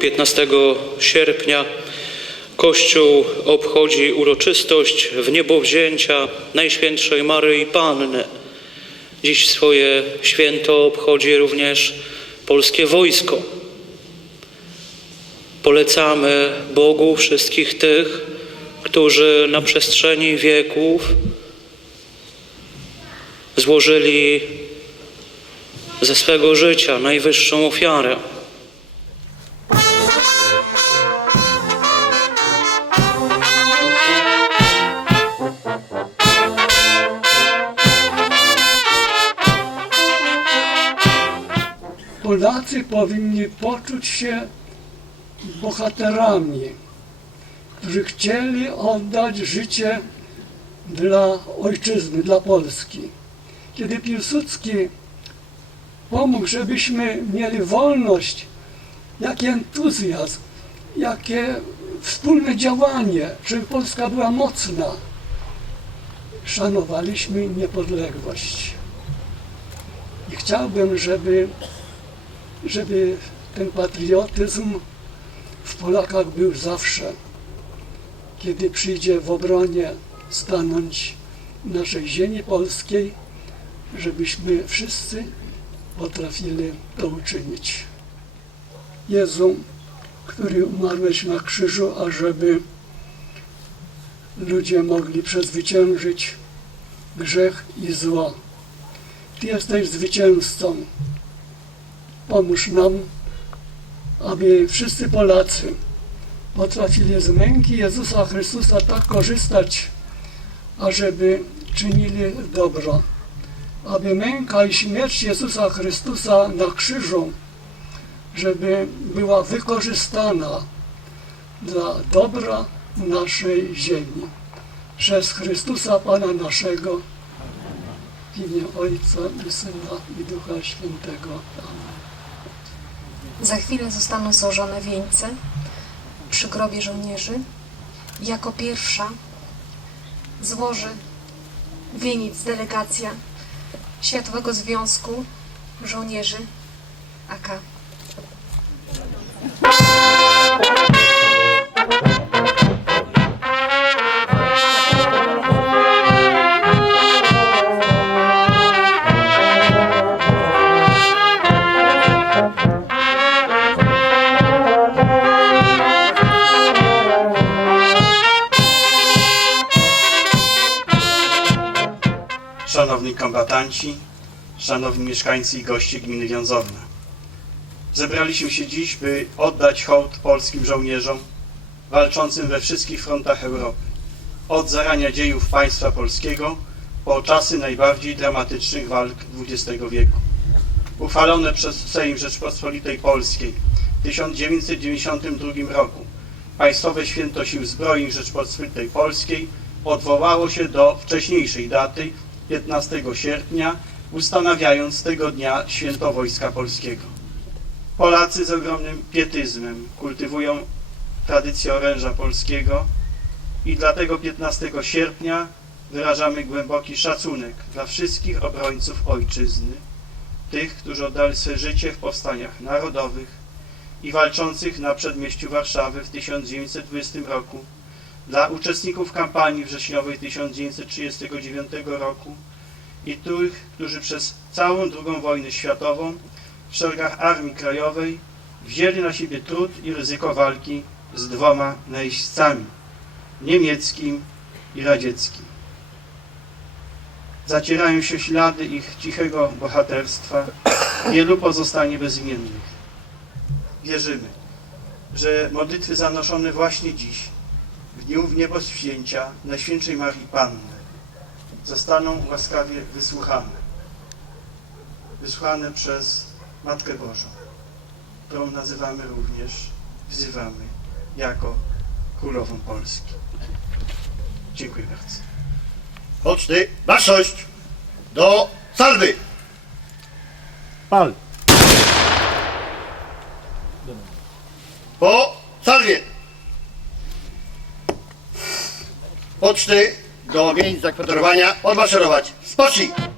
15 sierpnia Kościół obchodzi uroczystość wniebowzięcia Najświętszej Maryi Panny. Dziś swoje święto obchodzi również polskie wojsko. Polecamy Bogu wszystkich tych, którzy na przestrzeni wieków złożyli ze swego życia najwyższą ofiarę. Polacy powinni poczuć się bohaterami, którzy chcieli oddać życie dla ojczyzny, dla Polski. Kiedy Piłsudski pomógł, żebyśmy mieli wolność, jaki entuzjazm, jakie wspólne działanie, żeby Polska była mocna. Szanowaliśmy niepodległość. I chciałbym, żeby żeby ten patriotyzm w Polakach był zawsze, kiedy przyjdzie w obronie stanąć naszej ziemi polskiej, żebyśmy wszyscy potrafili to uczynić. Jezu, który umarłeś na krzyżu, ażeby ludzie mogli przezwyciężyć grzech i zło. Ty jesteś zwycięzcą. Pomóż nam, aby wszyscy Polacy potrafili z męki Jezusa Chrystusa tak korzystać, ażeby czynili dobro. Aby męka i śmierć Jezusa Chrystusa na krzyżu, żeby była wykorzystana dla dobra naszej ziemi. Przez Chrystusa Pana naszego, w imię Ojca i Syna i Ducha Świętego. Amen. Za chwilę zostaną złożone wieńce przy grobie żołnierzy. Jako pierwsza złoży wieniec delegacja Światowego Związku Żołnierzy AK. Szanowni kombatanci, szanowni mieszkańcy i goście gminy Wiązowna. Zebraliśmy się dziś, by oddać hołd polskim żołnierzom walczącym we wszystkich frontach Europy. Od zarania dziejów państwa polskiego po czasy najbardziej dramatycznych walk XX wieku. Uchwalone przez Sejm Rzeczpospolitej Polskiej w 1992 roku Państwowe Święto Sił Zbrojnych Rzeczpospolitej Polskiej odwołało się do wcześniejszej daty 15 sierpnia, ustanawiając tego dnia Święto Wojska Polskiego. Polacy z ogromnym pietyzmem kultywują tradycję oręża polskiego i dlatego 15 sierpnia wyrażamy głęboki szacunek dla wszystkich obrońców ojczyzny, tych, którzy oddali swe życie w powstaniach narodowych i walczących na przedmieściu Warszawy w 1920 roku, dla uczestników kampanii wrześniowej 1939 roku i tych, którzy przez całą II wojnę światową w szeregach Armii Krajowej wzięli na siebie trud i ryzyko walki z dwoma najeźdźcami niemieckim i radzieckim. Zacierają się ślady ich cichego bohaterstwa, wielu pozostanie bezimiennych. Wierzymy, że modlitwy zanoszone właśnie dziś w dniu wniebowzięcia Najświętszej Marii Panny zostaną łaskawie wysłuchane. Wysłuchane przez Matkę Bożą, którą nazywamy również, wzywamy jako Królową Polski. Dziękuję bardzo. Poczty, baczność! Do salwy! Pal. Po salwie! Poczty do miejsc zakwaterowania odmaszerować. Spocznij!